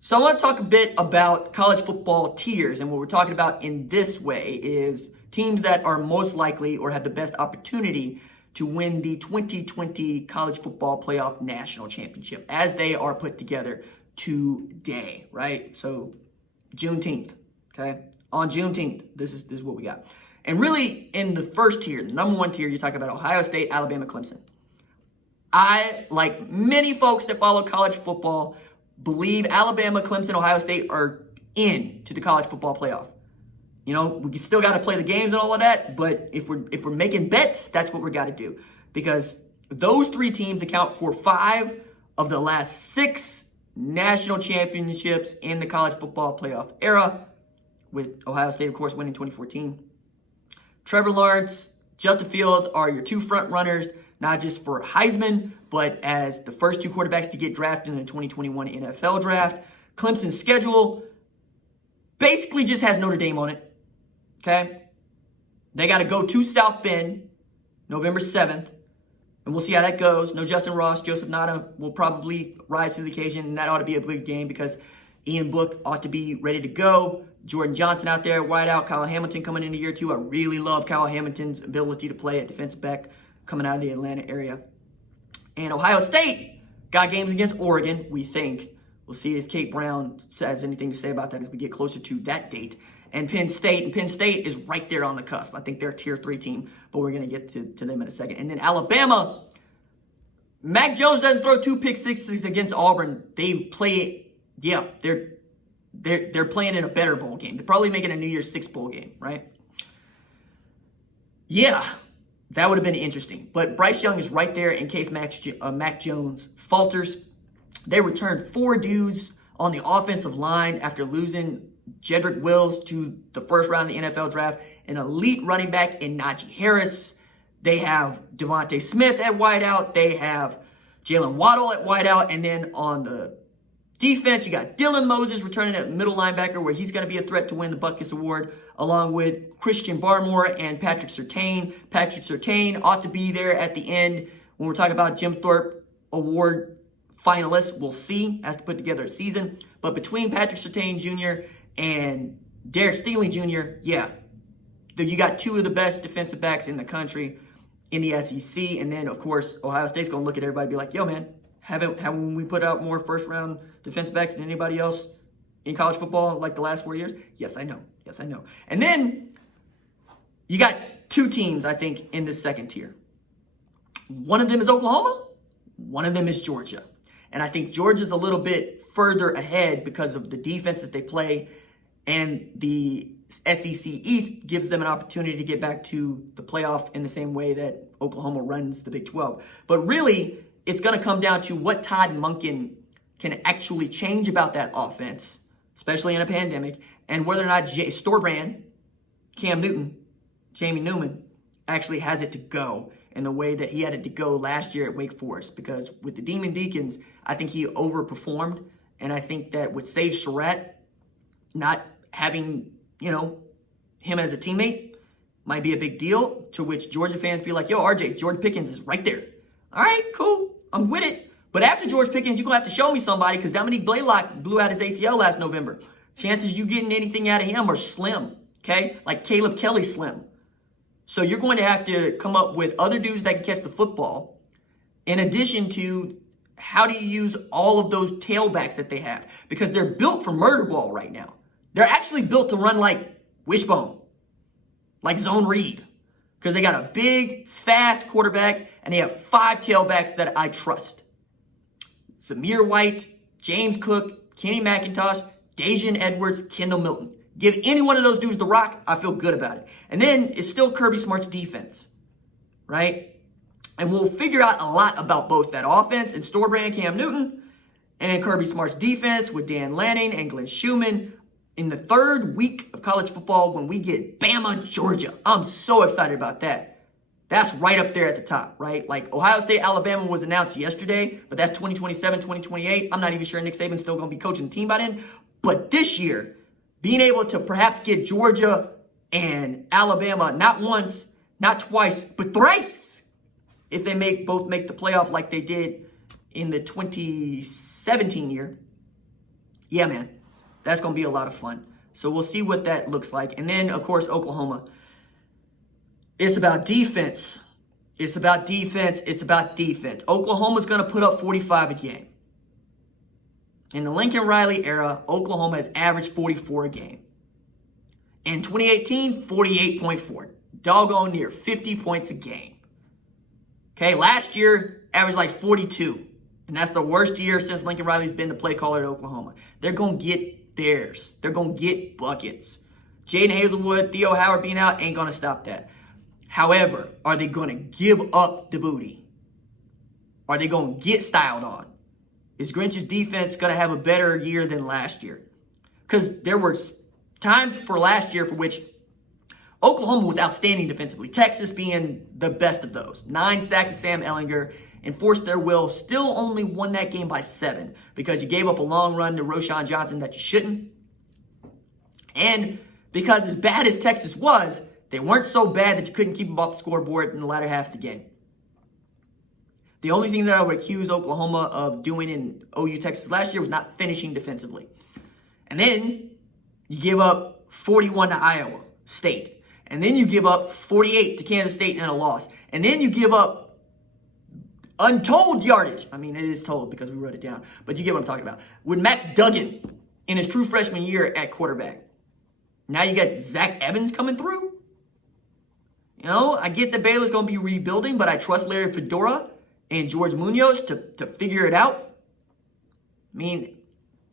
So I want to talk a bit about college football tiers, and what we're talking about in this way is teams that are most likely or have the best opportunity to win the 2020 College Football Playoff National Championship as they are put together today, right? So Juneteenth, okay? On Juneteenth, this is what we got. And really, in the first tier, the number one tier, you're talking about Ohio State, Alabama, Clemson. I, like many folks that follow college football, believe Alabama, Clemson, Ohio State are in to the college football playoff. You know, we still got to play the games and all of that, but if we're making bets, that's what we got to do, because those three teams account for 5 of the last 6 national championships in the college football playoff era, with Ohio State, of course, winning 2014. Trevor Lawrence, Justin Fields are your 2 front runners, not just for Heisman, but as the first 2 quarterbacks to get drafted in the 2021 NFL draft. Clemson's schedule basically just has Notre Dame on it, okay? They got to go to South Bend November 7th, and we'll see how that goes. No Justin Ross, Joseph Nada will probably rise to the occasion, and that ought to be a big game because Ian Book ought to be ready to go. Jordan Johnson out there, wide out. Kyle Hamilton coming into year 2. I really love Kyle Hamilton's ability to play at defensive back coming out of the Atlanta area. And Ohio State got games against Oregon, we think. We'll see if Kate Brown has anything to say about that as we get closer to that date. And Penn State is right there on the cusp. I think they're a tier 3 team, but we're going to get to them in a second. And then Alabama, Mac Jones doesn't throw 2 pick sixes against Auburn. They play, they're playing in a better bowl game. They're probably making a New Year's 6 bowl game, right? Yeah, that would have been interesting. But Bryce Young is right there in case Mac Jones falters. They returned 4 dudes on the offensive line after losing Jedrick Wills to the first round of the NFL draft. An elite running back in Najee Harris. They have Devontae Smith at wideout. They have Jalen Waddle at wideout. And then on the defense, you got Dylan Moses returning at middle linebacker, where he's going to be a threat to win the Buckeyes Award, along with Christian Barmore and Patrick Surtain. Patrick Surtain ought to be there at the end when we're talking about Jim Thorpe Award finalists. We'll see, has to put together a season. But between Patrick Surtain Jr. and Derek Stingley Jr., you got 2 of the best defensive backs in the country in the SEC. And then, of course, Ohio State's going to look at everybody and be like, yo, man, haven't we put out more first-round defensive backs than anybody else in college football like the last 4 years? Yes, I know. And then you got 2 teams, I think, in this second tier. One of them is Oklahoma. One of them is Georgia. And I think Georgia's a little bit further ahead because of the defense that they play, and the SEC East gives them an opportunity to get back to the playoff in the same way that Oklahoma runs the Big 12. But really, it's going to come down to what Todd Monken can actually change about that offense, especially in a pandemic, and whether or not store brand Cam Newton, Jamie Newman, actually has it to go in the way that he had it to go last year at Wake Forest. Because with the Demon Deacons, I think he overperformed, and I think that with Sage Surratt not having, him as a teammate might be a big deal, to which Georgia fans be like, yo, RJ, George Pickens is right there. All right, cool. I'm with it. But after George Pickens, you're going to have to show me somebody, because Dominique Blaylock blew out his ACL last November. Chances you getting anything out of him are slim, okay? Like Caleb Kelly slim. So you're going to have to come up with other dudes that can catch the football, in addition to how do you use all of those tailbacks that they have? Because they're built for murder ball right now. They're actually built to run like wishbone, like zone read, because they got a big, fast quarterback, and they have 5 tailbacks that I trust. Zamir White, James Cook, Kenny McIntosh, Dajan Edwards, Kendall Milton. Give any one of those dudes the rock, I feel good about it. And then it's still Kirby Smart's defense, right? And we'll figure out a lot about both that offense and store brand Cam Newton and Kirby Smart's defense with Dan Lanning and Glenn Schumann in the 3rd week of college football when we get Bama, Georgia. I'm so excited about that. That's right up there at the top, right? Like Ohio State, Alabama was announced yesterday, but that's 2027, 2028. I'm not even sure Nick Saban's still going to be coaching the team by then. But this year, being able to perhaps get Georgia and Alabama not once, not twice, but thrice, if they both make the playoff like they did in the 2017 year, Yeah, man, that's going to be a lot of fun. So we'll see what that looks like. And then, of course, Oklahoma. It's about defense. It's about defense. It's about defense. Oklahoma's going to put up 45 a game. In the Lincoln Riley era, Oklahoma has averaged 44 a game. In 2018, 48.4. Doggone near 50 points a game. Okay, last year, averaged like 42. And that's the worst year since Lincoln Riley's been the play caller at Oklahoma. They're going to get theirs. They're going to get buckets. Jaden Hazelwood, Theo Howard being out ain't going to stop that. However, are they going to give up the booty? Are they going to get styled on? Is Grinch's defense going to have a better year than last year? Because there were times for last year for which Oklahoma was outstanding defensively. Texas being the best of those. 9 sacks to Sam Ehlinger. Enforced their will. Still only won that game by 7 because you gave up a long run to Roschon Johnson that you shouldn't. And because as bad as Texas was, they weren't so bad that you couldn't keep them off the scoreboard in the latter half of the game. The only thing that I would accuse Oklahoma of doing in OU Texas last year was not finishing defensively. And then you give up 41 to Iowa State. And then you give up 48 to Kansas State in a loss. And then you give up untold yardage. I mean, it is told because we wrote it down. But you get what I'm talking about. With Max Duggan in his true freshman year at quarterback. Now you got Zach Evans coming through. You know, I get that Baylor's going to be rebuilding, but I trust Larry Fedora and George Munoz to figure it out. I mean,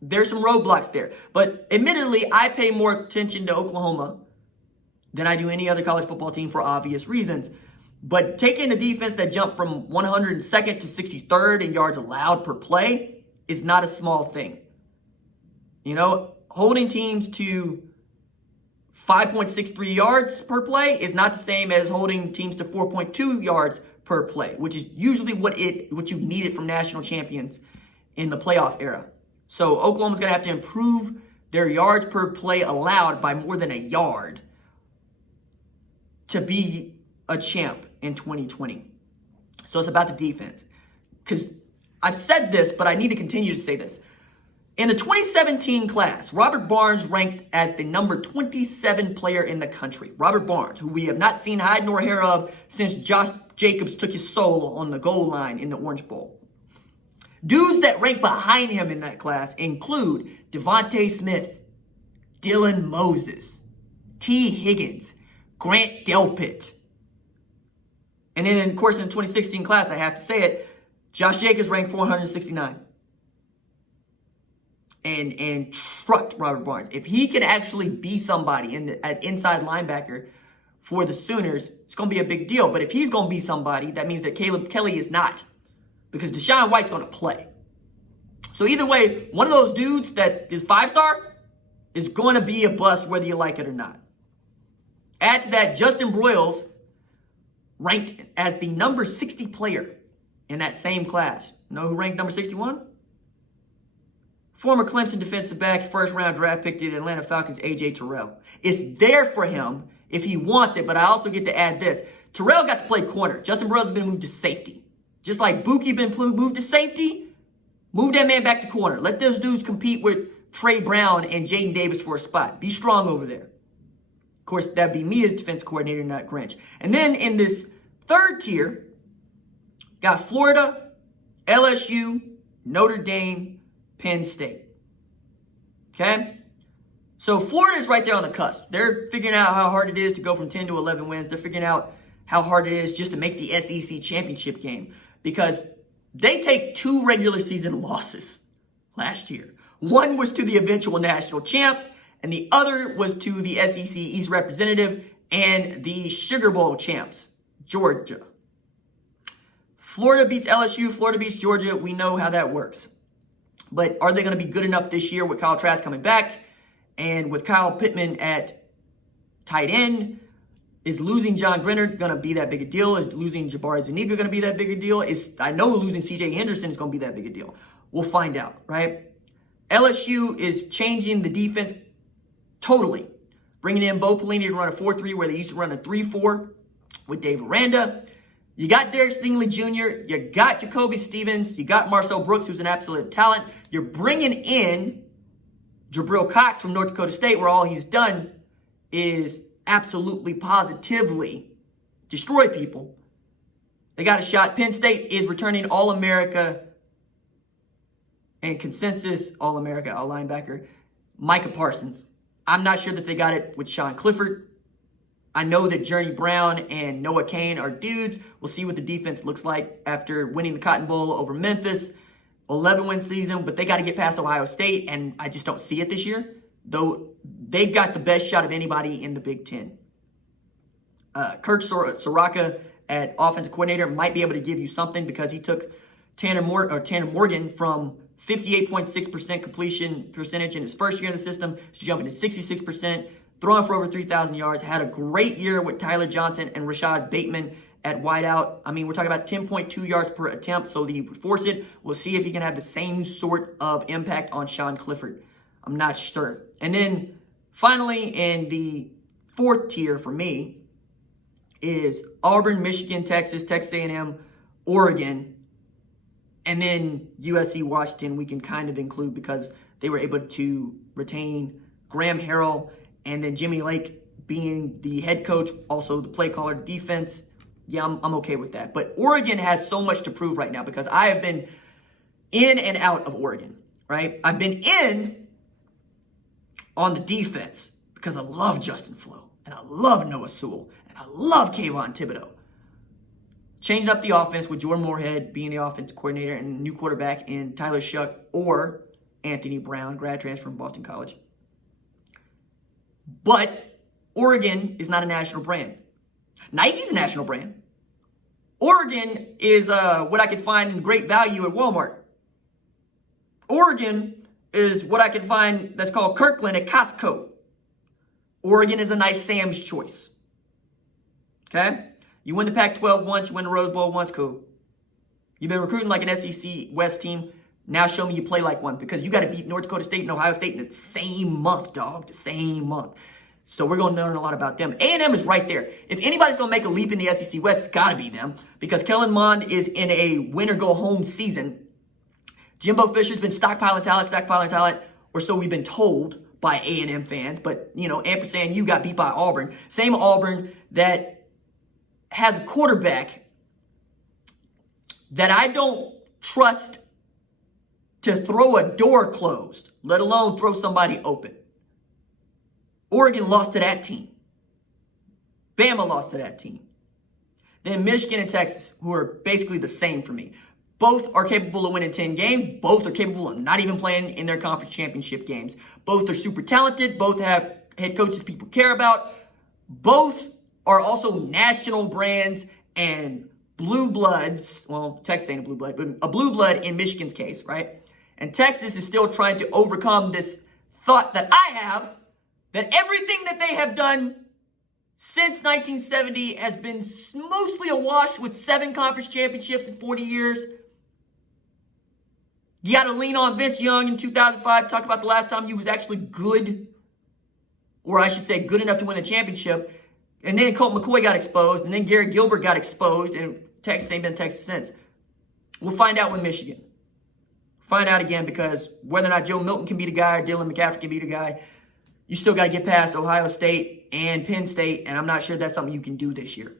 there's some roadblocks there. But admittedly, I pay more attention to Oklahoma than I do any other college football team for obvious reasons. But taking a defense that jumped from 102nd to 63rd in yards allowed per play is not a small thing. You know, holding teams to 5.63 yards per play is not the same as holding teams to 4.2 yards per play, which is usually what you needed from national champions in the playoff era. So Oklahoma's going to have to improve their yards per play allowed by more than a yard to be a champ in 2020. So it's about the defense. Because I've said this, but I need to continue to say this. In the 2017 class, Robert Barnes ranked as the number 27 player in the country. Robert Barnes, who we have not seen hide nor hair of since Josh Jacobs took his soul on the goal line in the Orange Bowl. Dudes that rank behind him in that class include Devontae Smith, Dylan Moses, T. Higgins, Grant Delpit. And then, of course, in the 2016 class, I have to say it, Josh Jacobs ranked 469. And trucked Robert Barnes. If he can actually be somebody at inside linebacker for the Sooners, it's going to be a big deal. But if he's going to be somebody, that means that Caleb Kelly is not. Because Deshaun White's going to play. So either way, one of those dudes that is 5-star is going to be a bust whether you like it or not. Add to that, Justin Broyles ranked as the number 60 player in that same class. You know who ranked number 61? Former Clemson defensive back, first-round draft pick to the Atlanta Falcons, A.J. Terrell. It's there for him if he wants it, but I also get to add this. Terrell got to play corner. Justin Broyles has been moved to safety. Just like Buki been moved to safety, move that man back to corner. Let those dudes compete with Trey Brown and Jaden Davis for a spot. Be strong over there. Of course, that'd be me as defense coordinator, not Grinch. And then in this third tier, got Florida, LSU, Notre Dame, Penn State. Okay? So Florida's right there on the cusp. They're figuring out how hard it is to go from 10 to 11 wins. They're figuring out how hard it is just to make the SEC championship game because they take 2 regular season losses last year. One was to the eventual national champs, and the other was to the SEC East representative and the Sugar Bowl champs, Georgia. Florida beats LSU, Florida beats Georgia. We know how that works. But are they going to be good enough this year with Kyle Trask coming back and with Kyle Pittman at tight end? Is losing John Grenner going to be that big a deal? Is losing Jabari Zuniga going to be that big a deal? I know losing C.J. Henderson is going to be that big a deal. We'll find out, right? LSU is changing the defense totally. Bringing in Bo Pelini to run a 4-3 where they used to run a 3-4 with Dave Aranda. You got Derek Stingley Jr., you got Jacoby Stevens, you got Marcel Brooks, who's an absolute talent. You're bringing in Jabril Cox from North Dakota State, where all he's done is absolutely positively destroy people. They got a shot. Penn State is returning All-America and consensus All-America, a linebacker, Micah Parsons. I'm not sure that they got it with Sean Clifford. I know that Journey Brown and Noah Cain are dudes. We'll see what the defense looks like after winning the Cotton Bowl over Memphis. 11-win season, but they got to get past Ohio State, and I just don't see it this year, though they've got the best shot of anybody in the Big Ten. Kirk Soraka at offensive coordinator might be able to give you something because he took Tanner Morgan from 58.6% completion percentage in his first year in the system to jumping to 66%, throwing for over 3,000 yards, had a great year with Tyler Johnson and Rashad Bateman at wideout. I mean, we're talking about 10.2 yards per attempt, so he would force it. We'll see if he can have the same sort of impact on Sean Clifford. I'm not sure. And then finally, in the fourth tier for me, is Auburn, Michigan, Texas, Texas A&M, Oregon, and then USC, Washington we can kind of include because they were able to retain Graham Harrell and then Jimmy Lake being the head coach, also the play caller, defense. Yeah, I'm okay with that. But Oregon has so much to prove right now because I have been in and out of Oregon, right? I've been in on the defense because I love Justin Flo and I love Noah Sewell and I love Kayvon Thibodeau. Changing up the offense with Jordan Moorhead being the offense coordinator and new quarterback in Tyler Shuck or Anthony Brown, grad transfer from Boston College. But Oregon is not a national brand. Nike's a national brand. Oregon is what I could find in great value at Walmart. Oregon is what I could find that's called Kirkland at Costco. Oregon is a nice Sam's choice. Okay? You win the Pac-12 once, you win the Rose Bowl once, cool. You've been recruiting like an SEC West team. Now show me you play like one because you got to beat North Dakota State and Ohio State in the same month, dog. The same month. So we're going to learn a lot about them. A&M is right there. If anybody's going to make a leap in the SEC West, it's got to be them because Kellen Mond is in a win-or-go-home season. Jimbo Fisher's been stockpiling talent, or so we've been told by A&M fans. But, you know, ampersand, you got beat by Auburn. Same Auburn that has a quarterback that I don't trust to throw a door closed, let alone throw somebody open. Oregon lost to that team. Bama lost to that team. Then Michigan and Texas, who are basically the same for me. Both are capable of winning 10 games. Both are capable of not even playing in their conference championship games. Both are super talented. Both have head coaches people care about. Both are also national brands and blue bloods. Well, Texas ain't a blue blood, but a blue blood in Michigan's case, right? And Texas is still trying to overcome this thought that I have that everything that they have done since 1970 has been mostly a wash with 7 conference championships in 40 years. You got to lean on Vince Young in 2005. Talk about the last time he was actually good, or I should say good enough to win a championship. And then Colt McCoy got exposed, and then Garrett Gilbert got exposed, and Texas ain't been Texas since. We'll find out with Michigan. Find out again because whether or not Joe Milton can be the guy or Dylan McCaffrey can be the guy, you still got to get past Ohio State and Penn State, and I'm not sure that's something you can do this year.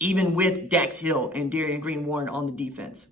Even with Dax Hill and Darian Green-Warren on the defense.